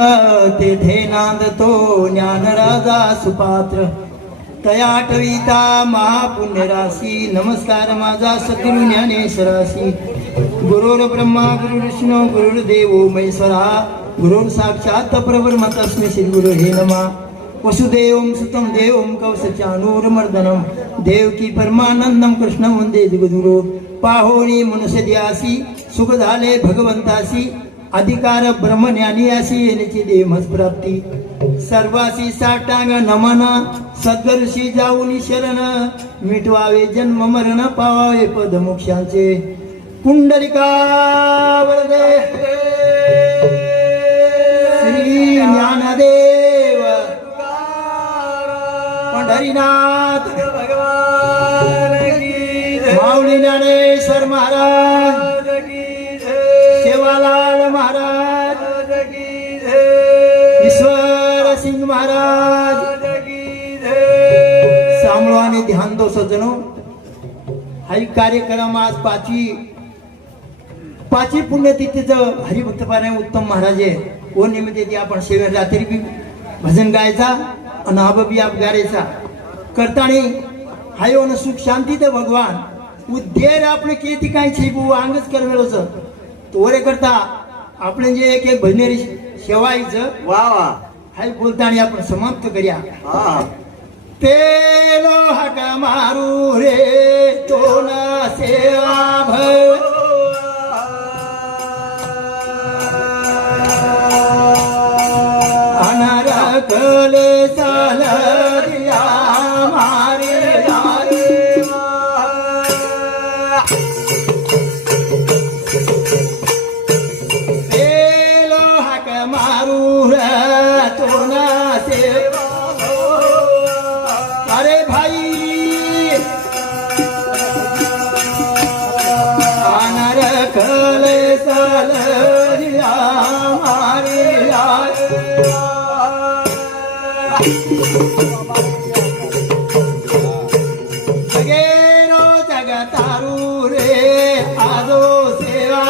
तेथे नांदतो ज्ञानराजा सुपात्र तया आठविता महापुण्य राशी. नमस्कार माझा सद्गुरु ज्ञानेश्वराशी. गुरुर् ब्रह्मा गुरुर् विष्णू गुरुर्देव महेश्वरा गुरुर् साक्षात् परब्रह्म तस्मै श्री गुरु हे नमः. वसुदेवं सुतं देवं कौसचानूरमर्दनं देवकी परमानंदं कृष्णं वंदे जगद्गुरु. पाहोनी मनुष्य द्यासी सुख झाले भगवंतासी अधिकार ब्रह्मज्ञानी अशी येण्याची देवमस प्राप्ती. सर्वासी साष्टांग नमन सद्गुरुशी जाऊनी शरण मिटवावे जन्म मरण पावावे पद मोक्षांचे. पुंडलिका वरदे श्री ज्ञानदेव पंढरीनाथ माऊली ज्ञानेश्वर महाराज सेवालाल महाराज ईश्वर सिंग महाराज सांभळो आणि ध्यान दो सज्जनो. हा कार्यक्रम आज पाचवी पुण्यतिथीचं हरिभक्त पारायण उत्तम महाराज आहे. व निमित्त ती आपण शेवट रात्री बी भजन गायचा आणि हब बी आप गायचा करताना हायो न सुख शांती ते भगवान उद्देर आपले केती काय छेबू अंगच करवेलोच तोरे करता आपण जे एक एक भजनेरी शेवायचं वा वा हाय बोलताना आपण समाप्त करूया. पेलो हाका मारू रे तो ना सेवा भव अनरकले चालरिया मारे जगेरो जगतारू रे आजो सेवा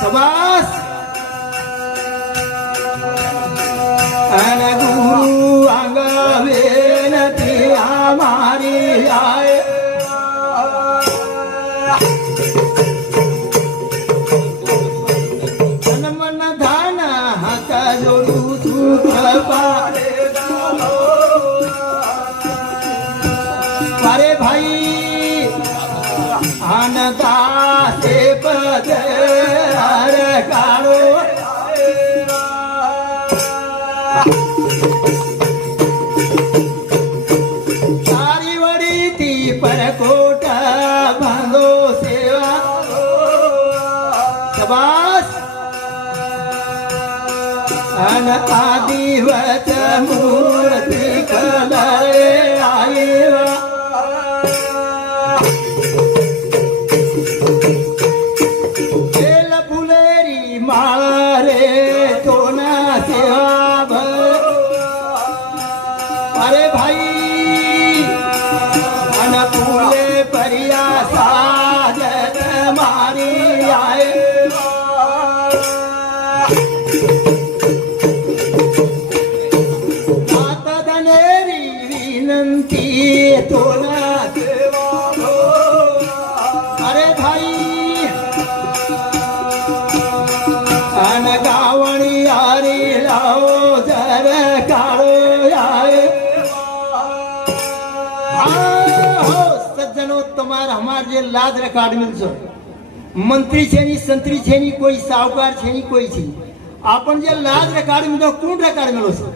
सबास अन गुरु अंगवेन ते हमारी आए. मन धान हात जोडू तू कृपा अरे भाई आनंदा से पद अरे काळो सारी वडी ती परकोट बांधो सेवा सबास अन आदिवत मूर्ती कलरे आईवा बेल फुलेरी मारे तो ना सेवा भर अरे भाई अन फुले परिया साजत मारी आए. आता धनेरी विनंती तो ना सेवा अरे भाई अन गावणी आरी लाओ जर काढो आए. हो सज्जनो तुम्हार हमार जे लाज रिकॉर्ड मिलছো मंत्री छेनी संतरी छेनी कोई साहूकार छेनी कोई छी आपण जे लाज रिकॉर्ड मिळतो कोण रिकॉर्ड मिळवतो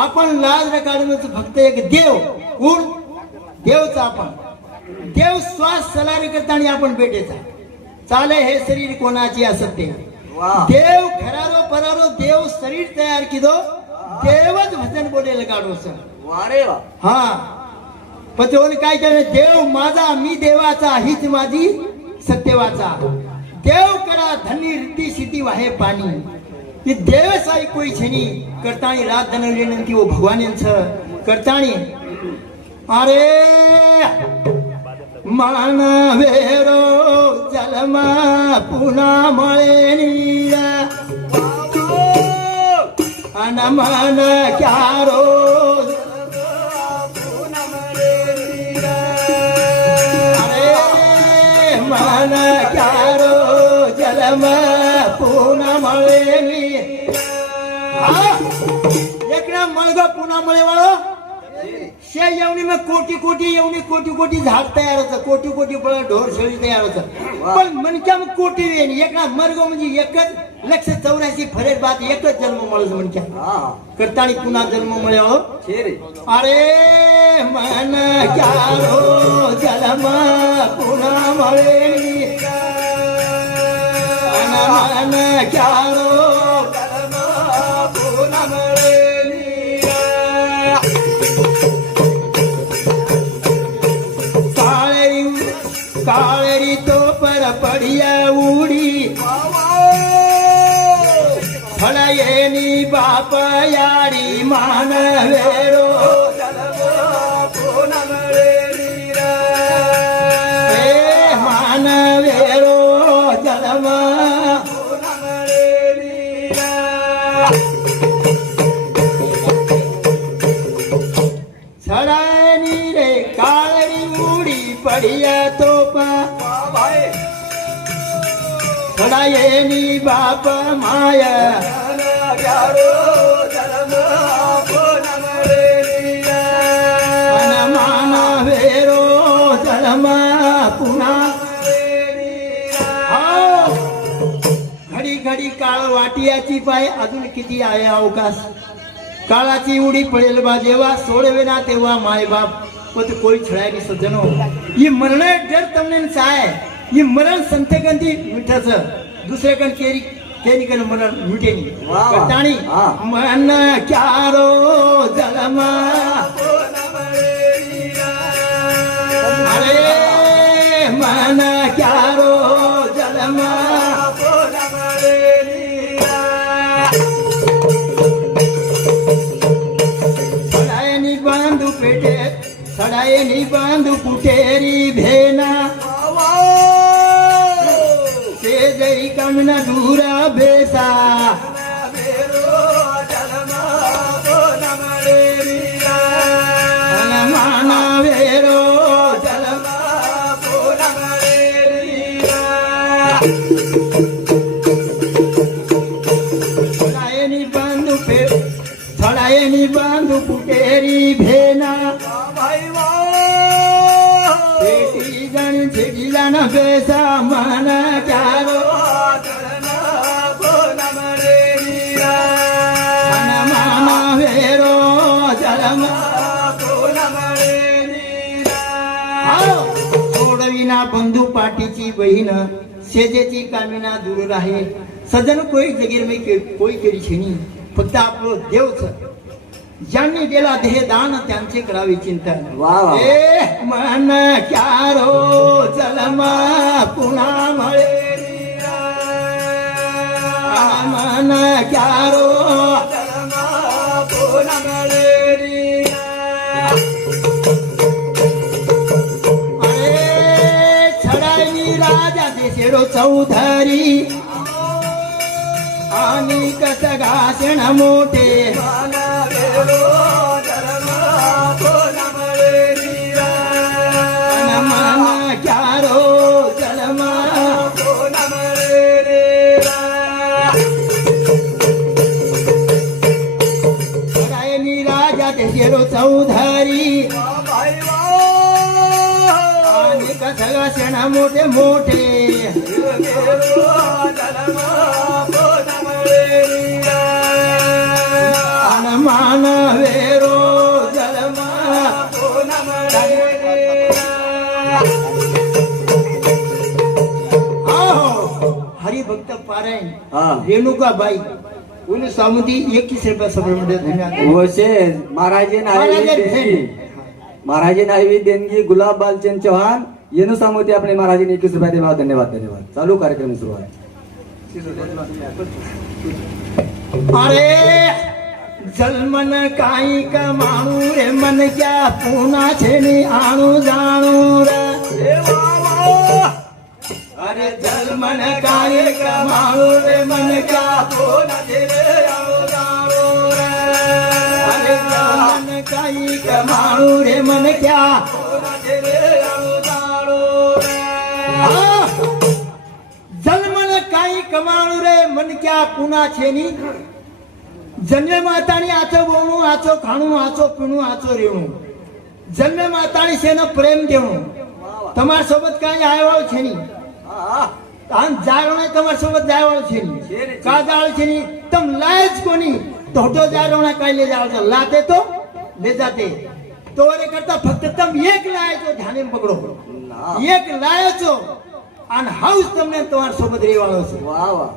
आपण लाज रिकॉर्ड मिळतो फक्त एक देव कोण देवचा आपण देव श्वास सलारी करताना आपण भेटेचा चाले हे शरीर कोणाची असते देव खरारो परारो देव शरीर तयार किदो देवच भजन बोलेल काढो सर वारे वा. हा पण काय केलं देव माझा मी देवाचा हीच माझी सत्यवाचा देव करा धनी रीती सिद्धी वाहे पाणी ती देवसाई कोई छेनी करतानी रात धनवली नंती वो भगवान यांचं करतानी अरे मानवेरो जलमा पुन्हा मळे नीरा मन क्यारो अरे मन क्यारो जलम पुन्हा मळेली एकना मळग पुन्हा मळे वाळो शे येवणी मग कोटी कोटी येवणी कोटी कोटी झाड तयार होतं कोटी कोटी फळ ढोर शेळी तयार होतं पण मनक्या मग कोटी वेणी एकना मर्ग म्हणजे एकच 184 फरेड बात एकच जन्म मळज मनक्या करतानी पुन्हा जन्म मळ्यो अरे मन क्यारो जन्म पुन्हा मळेली मन क्यारो जन्म पुन्हा मळेली काळेरी तो पर पडिया उडी फळयेनी बाप यारी मान वेरो मान वेरो जलम छडानी रे काळी उडी पडिया तो छडायेनी बाप माया मान वेरो जलम पुन्हा घडी घडी काळ वाटियाची पाय अजून किती आहे अवकाश काळाची उडी पडेल बा जेव्हा सोडवे ना तेव्हा माय बाप पत कोई छळायनी सज्जनो ये मरण डर तमने साय ये मरण संतेकंती मिठाच दुसरे कण केरी केरी कण मरण मिटेनी कटाणी मन क्यारो जलमा अरे मन क्यारो जलमा सडायनी बांधू पेटे सडायनी बांधू कुटेरी भेना जरी कमना दूरा बेसा माना वेरो छडायनी बांधू पे छडायनी बांधू कुटेरी भेना छेड़ी जाना बेसा मन क्यारो माना वेरो जलम सोडविना बंधू पाटीची बहीण शेजेची कामिना दूर राहे सजन कोई जगीर में कोई केली छेनी फक्त आपलो देवच ज्यांनी दिला देह दान त्यांचे करावे चिंतन मन क्यारो जलमा पुन्हा मळे मन क्यारो जलमा पुन्हा मळे अरे छडायनी राजा देशेरो चौधरी आणि कस घासण मोठे मन क्यारो जलमा छडायनी राजा तेरो चौधरी आणि कस घासण मोठे मोठे मान वेरो जलमा हरिभक्त पारायण रेणुका बाई उन सामुदी 21 रुपया सबर वशे महाराजे नावी देणगी गुलाब बालचंद चौहान येनु सामुदी अपने महाराजे ने 21 रुपया देवा धन्यवाद धन्यवाद चालू कार्यक्रम सुरुवात अरे जलमन काई का माणू रे मन क्या पुन्हा छेनी आणू जाणू रे अरे जलमन काई का माणू रे मन क्या पुन्हा छेनी आणू जाणू रे काही कमाळू रे मनक्या जन्मन काही कमाळू रे मनक्या पुन्हा छेनी जन्म मातानी आचो बोणू आचो खाणू आचो पीणू आचो रेणू जन्म मातानी શેનો પ્રેમ દેવું તમારા સોબત કાંઈ આવ્યો છે નહીં આમ જાળવણા તમારા સોબત જાળવાળો છે નહીં કા જાળવ છે નહીં તમ લાય જ કોની ધોટો જાળવણા કાંઈ લઈ જાવ છો લાતે તો ले जाते तो अरे करता फक्त तम एक लायचो ध्याने पकडो एक लायचो आणि हाऊस તમને તમારા સોબત રહેવાનો છે વાહ વાહ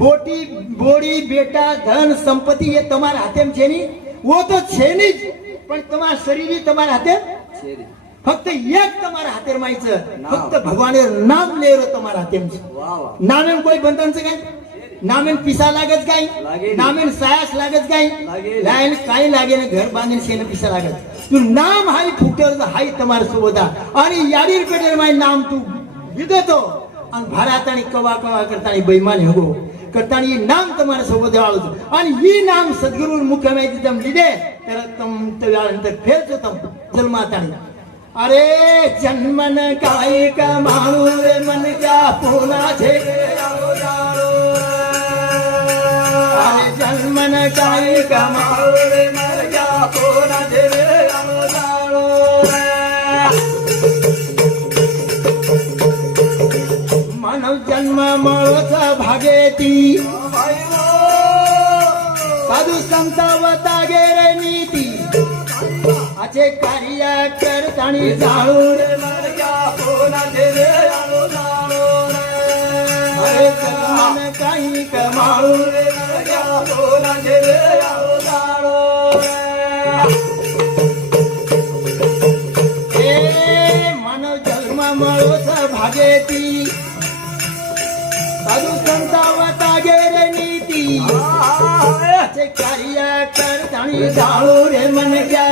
બોટી બોડી બેટા ધન સંપત્તિ એ તમારા હાથેમાં છે નહીં वो तो છે નહીં પણ તમારા શરીર તમારા હાથે છે રે ફક્ત એક તમારા હાથે રમાયचं ફક્ત ભગવાને નામ લેરો તમારા હાથે છે વાહ વાહ નામે કોઈ બંધન છે કાઈ નામે પીસા લાગત કાઈ લાગે નામે સાયસ લાગત કાઈ લાગે લાઈન કાઈ લાગે ને ઘર બાંધીને છે ને પીસા લાગત તું નામ હાઈ ફૂટેલ હાઈ તમારા સોબતા અને યાડીર પેટેલ માં નામ તું લીધો તો અને ભારાતાની કવા કવા કરતાની બેઈમાન હગો કરતાની નામ તમારા સોબત આવો છે અને ઈ નામ સદગુરુ મુખમાંથી તમ લીધે તરત તમ તવ્યાળંતર ફેરજો તમ જન્માતાની अरे जन्मन काय कमाणू रे मन क्या पुना छे अरे जन्मन काय कमाणू रे मन क्या पुना छे मानव जन्म मळोचा भागेती साधू संतावता गेरे नीती आचे कार्य करतानी जाळू रे मरग्या पोना देवे आलो जाळो अरे जन्मन काही कमाळू रे मरग्या पोना देवे आलो जाळो ए मानव जन्म मळोचा भागेती साधू संतावता गेले नीती आचे कार्य करतानी जाळू रे मन क्या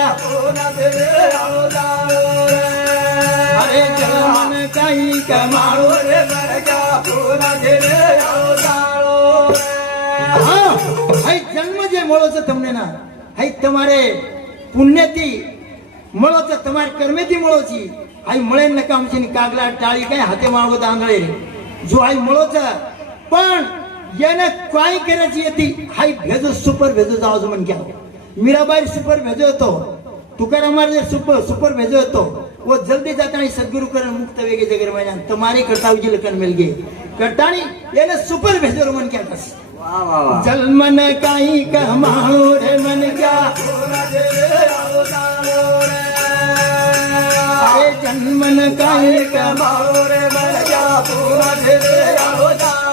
अरे जन्मन काही कमाळू रे मन क्या पुना देवे आलो जाळो હા હાઈ જન્મ જે મળો છે તમને ના હાઈ તમારે પુણ્યથી મળો છે તમારે કર્મેથી મળો છે હાઈ મળે ને કામ છે ને કાગલા ટાળી કઈ હાથે માગો તો આંગળે જો હાઈ મળો છે પણ એને કાઈ કરે છે એથી હાઈ ભેજો સુપર ભેજો જાવ છો મને ક્યાં मीराबाई सुपर भेजो तो तुकाराम महाराज सुपर भेजो तो वो जल्दी जाता नहीं सदगुरु करण मुक्त वेगे जगर मैदान तुम्हारे करता हुए लखन मिल गए करतानी ये सुपर भेजो रो मन क्या कस वाह वाह वाह जन्मन काई कमाणो रे मन क्या अरे जन्मन काई कमाणो रे मन क्या पूरा देवे आओ जाओ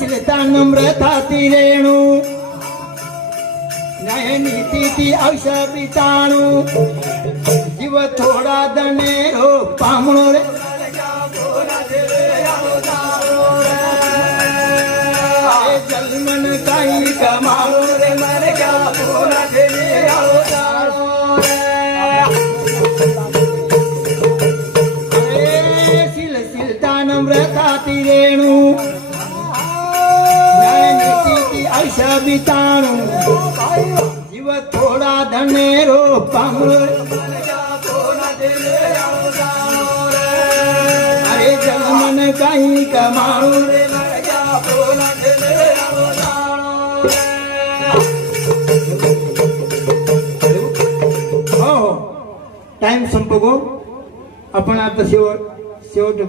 शिलता नम्रता रेणू न्याय नीति औषधिताणु जीव थोड़ा दनेरो पामणो रे जन्मन काई कमाणो रे मर क्या पूरा देवे आओ जाओ शिलता नम्रता रेणू आशा बिताणू जीव थोड़ा धनेरो पामरो अरे जन्मन काही कमाणू रे हो टाइम संपगो आपण आता शेवट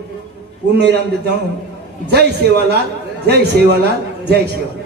पूर्ण विराम देतो जय सेवालाल जय सेवालाल जय सेवालाल